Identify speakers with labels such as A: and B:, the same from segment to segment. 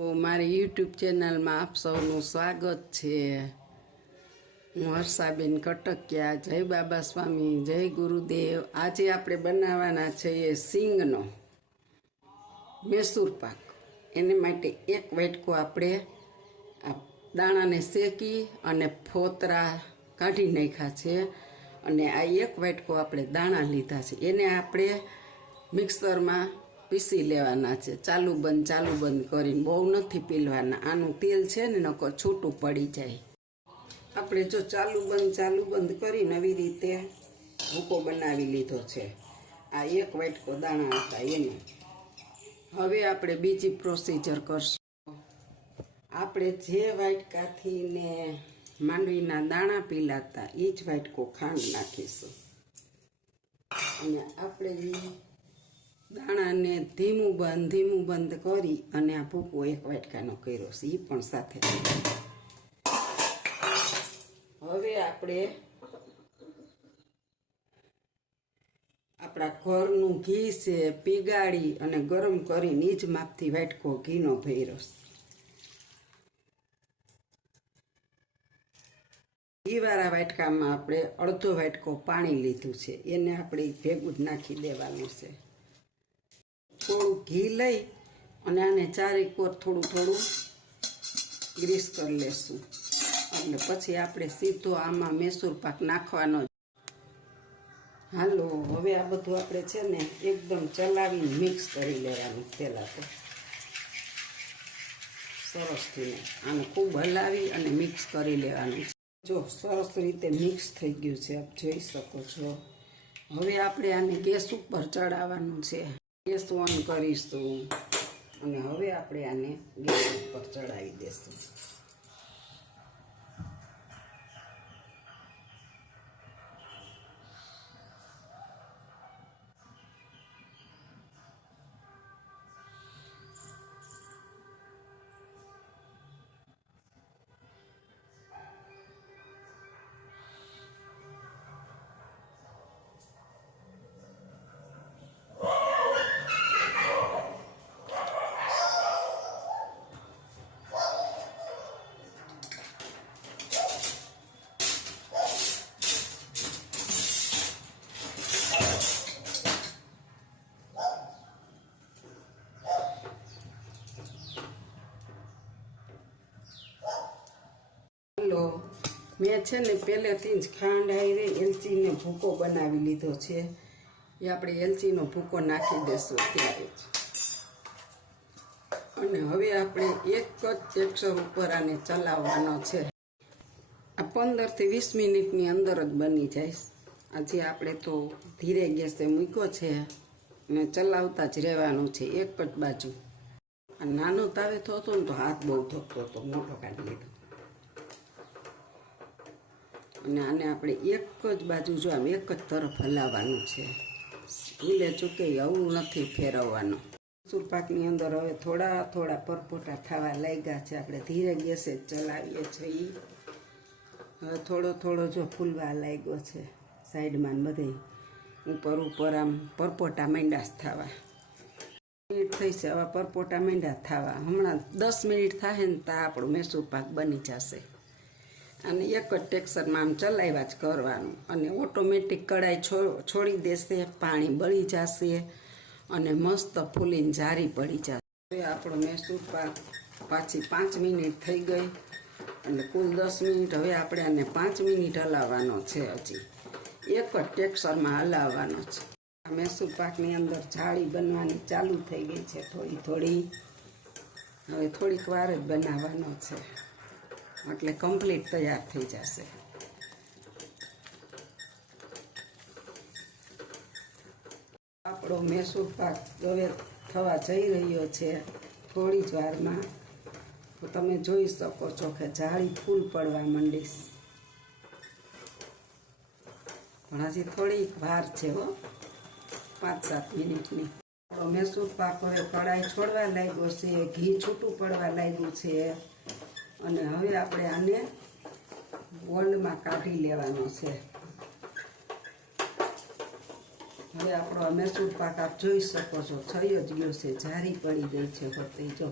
A: મારી યુટ્યુબ ચેનલમાં આપ સૌનું સ્વાગત છે. હું હર્ષાબેન કટકિયા, જય બાબા સ્વામી, જય ગુરુદેવ. આજે આપણે બનાવવાના છીએ સિંગનો મેસૂર પાક. એને માટે એક વાટકો આપણે આ દાણાને શેકી અને ફોતરા કાઢી નાખ્યા છે અને આ એક વાટકો આપણે દાણા લીધા છે. એને આપણે મિક્સરમાં પીસી લેવાના છે. ચાલુ બંધ ચાલુ બંધ કરીને બહુ નથી પીલવાના. આનું તેલ છે ને નકો છૂટું પડી જાય. આપણે જો ચાલુ બંધ ચાલુ બંધ કરીને આવી રીતે ભૂકો બનાવી લીધો છે. આ એક વાટકો દાણા હતા એને. હવે આપણે બીજી પ્રોસીજર કરશું. આપણે જે વાટકાથી ને માંડવીના દાણા પીલાતા એ જ વાટકો ખાંડ નાખીશું. અને આપણે દાણાને ધીમું બંધ ધીમું બંધ કરી અને આ ભૂકો એક વાટકાનો કર્યો છે એ પણ સાથે હવે આપણે આપણા ઘરનું ઘી છે, પીગાળી અને ગરમ કરીને એ જ માપથી વાટકો ઘીનો ભર્યો ઘીવાળા વાટકામાં આપણે અડધો વાટકો પાણી લીધું છે, એને આપણે ભેગું જ નાખી દેવાનું છે. થોડું ઘી લઈ અને આને ચારેક કોર થોડું થોડું ગ્રીસ કરી લેશું. એટલે પછી આપણે સીધો આમાં મેસૂર પાક નાખવાનો. હાલો, હવે આ બધું આપણે છે ને એકદમ ચલાવીને મિક્સ કરી લેવાનું પહેલાં તો. સરસથી આને ખૂબ હલાવી અને મિક્સ કરી લેવાનું. જો સરસ રીતે મિક્સ થઈ ગયું છે, આપ જોઈ શકો છો. હવે આપણે આને ગેસ ઉપર ચડાવવાનું છે. ગેસ ઓન કરીશું. અને હવે આપણે આને ગેસ ઉપર ચડાવી દઈશું હેલો મેં છે ને પહેલેથી જ ખાંડ આવી એલચીને ભૂકો બનાવી લીધો છે. એ આપણે એલચીનો ભૂકો નાખી દેશું ત્યારે જ. અને હવે આપણે એક જ ટેક્સર ઉપર આને ચલાવવાનો છે. આ પંદરથી વીસ મિનિટની અંદર જ બની જાય. આજે આપણે તો ધીરે ગેસે મૂક્યો છે. અને ચલાવતા જ રહેવાનું છે એક જ બાજુ. આ નાનો તાવે થતો ને તો હાથ બહુ થતો હતો, મોટો કાઢી લીધો. અને આને આપણે એક જ બાજુ જો આમ એક જ તરફ હલાવવાનું છે. ભૂલે ચૂકે આવું નથી ફેરવવાનું. મસૂર પાકની અંદર હવે થોડા થોડા પરપોટા થવા લાગ્યા છે. આપણે ધીરે ગેસે જ ચલાવીએ છીએ હવે થોડો થોડો જો ફૂલવા લાગ્યો છે સાઈડમાં બધે. ઉપર ઉપર આમ પરપોટા માંડ્યા જ થવા. મિનિટ થઈ છે, હવે પરપોટા માંડ્યા થવા. હમણાં દસ મિનિટ થાય ને ત્યાં આપણું મેસૂર પાક બની જશે. અને એક જ ટેક્સરમાં આમ ચલાવ્યા જ કરવાનું. અને ઓટોમેટિક કડાઈ છોડી દેશે, પાણી બળી જશે અને મસ્ત ફૂલીને જારી પડી જશે. આપણો મેસૂર પાક પાછી પાંચ મિનિટ થઈ ગઈ એટલે કુલ દસ મિનિટ. હવે આપણે આને પાંચ મિનિટ હલાવવાનો છે હજી. એક જ ટેક્સરમાં હલાવવાનો છે. આ મેસૂર પાકની અંદર જાળી બનવાની ચાલુ થઈ ગઈ છે થોડી થોડી. હવે થોડીક વાર જ બનાવવાનો છે. એટલે કમ્પ્લીટ તૈયાર થઈ જશે. આપણો મેસૂર પાક હવે થવા જઈ રહ્યો છે થોડી જ વારમાં. તો તમે જોઈ શકો છો કે જાળી ફૂલ પડવા માંડીશ. પણ હજી થોડીક વાર છે હો. પાંચ સાત મિનિટની. મેસૂર પાક હવે કડાઈ છોડવા લાગ્યો છે, ઘી છૂટું પડવા લાગ્યું છે. અને હવે આપણે આને ગોલ્ડમાં કાઢી લેવાનો છે. હવે આપણો આ મેસૂર પાક આપ જોઈ શકો છો, થઈ જ ગયો છે જારી પડી ગઈ છે ફરતી જો.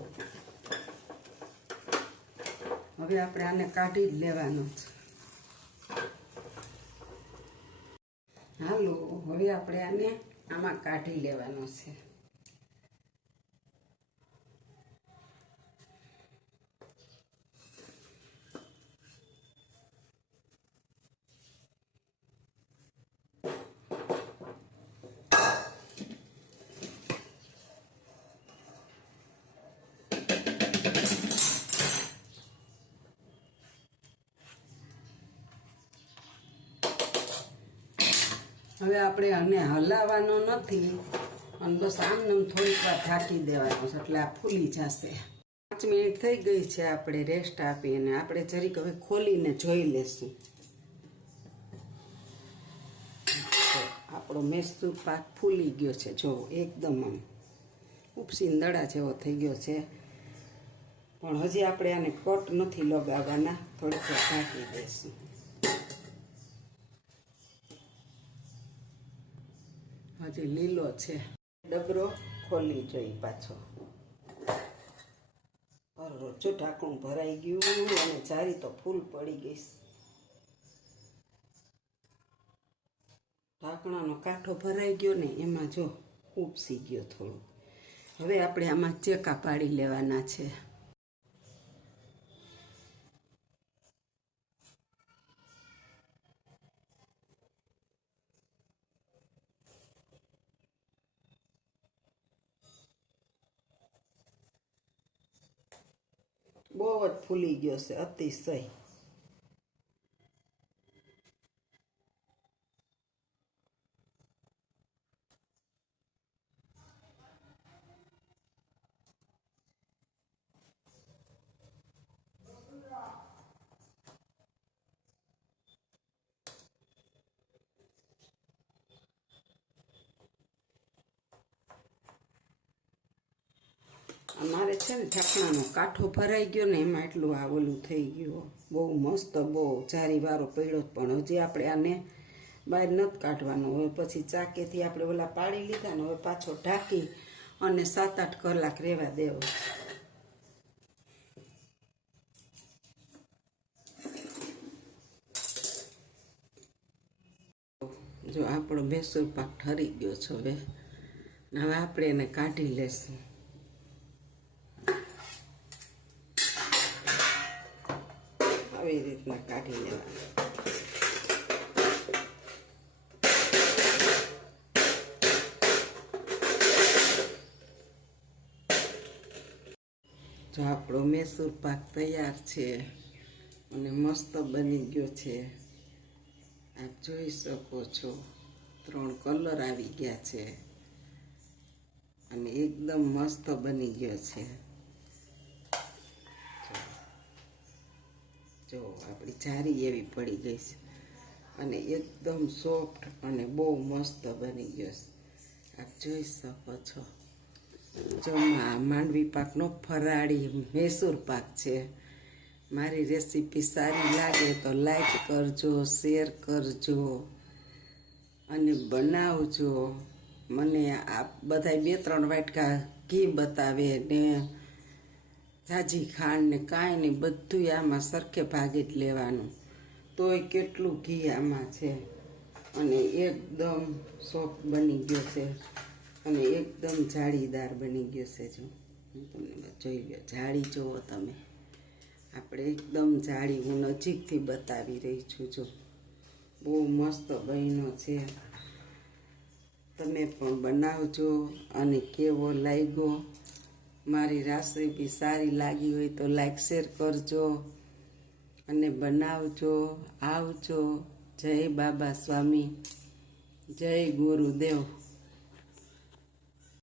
A: હવે આપણે આને કાઢી જ લેવાનો છે. હાલો, હવે આપણે આને આમાં કાઢી લેવાનો છે. હવે આપણે આને હલાવવાનો નથી. અને બસ આમનેમ થોડીક વાર ઢાંકી દેવાનો છે, એટલે આ ફૂલી જશે. પાંચ મિનિટ થઈ ગઈ છે, આપણે રેસ્ટ આપી અને આપણે જરીક હવે ખોલીને જોઈ લેશું. આપણો મેસૂર પાક ફૂલી ગયો છે, જો, એકદમ આમ ઉપસી દડા જેવો થઈ ગયો છે. પણ હજી આપણે આને કોટ નથી લગાવવાના, થોડીક વાર ઢાંકી દઈશું હજી લીલો છે, ડબરો ખોલી જોઈ પાછો. રોજો ઢાંકણું ભરાઈ ગયું અને જારી તો ફૂલ પડી ગઈ. ઢાંકણાનો કાંઠો ભરાઈ ગયો ને એમાં જો ઉપસી ગયો થોડું હવે આપણે આમાં ચેકા પાડી લેવાના છે. બહુ જ ફૂલી ગયો છે અતિશય. અમારે છે ને ઢાંકણાનો કાંઠો ભરાઈ ગયો ને એમાં એટલું આ ઓલું થઈ ગયું. બહુ મસ્ત, બહુ જારી વારો પડ્યો પણ હજી આપણે આને બહાર નથી કાઢવાનો. હવે પછી ચાકેથી આપણે ઓલા પાડી લીધા ને હવે પાછો ઢાંકી અને સાત આઠ કલાક રહેવા દેવો. જો આપણો બેસુર પાક ઠરી ગયો છે હવે. હવે આપણે એને કાઢી લેશું. આવી રીતના કાઢી લેવાના. જો આપણો મેસૂર પાક તૈયાર છે અને મસ્ત બની ગયો છે, આપ જોઈ શકો છો, ત્રણ કલર આવી ગયા છે અને એકદમ મસ્ત બની ગયો છે. જો આપણી જારી એવી પડી ગઈ છે. અને એકદમ સોફ્ટ અને બહુ મસ્ત બની ગયો છે. આપ જોઈ શકો છો. જો માંડવી પાકનો ફરાળી મૈસૂર પાક છે. મારી રેસીપી સારી લાગે તો લાઈક કરજો, શેર કરજો અને બનાવજો. મને આ બધા બે ત્રણ વાટકા ઘી બતાવે ને જાજી ખાંડ ને કાંઈ નહીં બધું આમાં સરખે ભાગી જ લેવાનું. તોય કેટલું ઘી આમાં છે? અને એકદમ સોફ્ટ બની ગયો છે. અને એકદમ જાળીદાર બની ગયો છે જો. હું તમને જોઈ લો જાળી જુઓ તમે. આપણે એકદમ જાળી હું નજીકથી બતાવી રહી છું જો. બહુ મસ્ત બહેનો છે. તમે પણ બનાવજો અને કેવો લાગ્યો? મારી રેસીપી સારી લાગી હોય તો લાઈક શેર કરજો અને બનાવજો, આવજો. જય બાબા સ્વામી. જય ગુરુદેવ.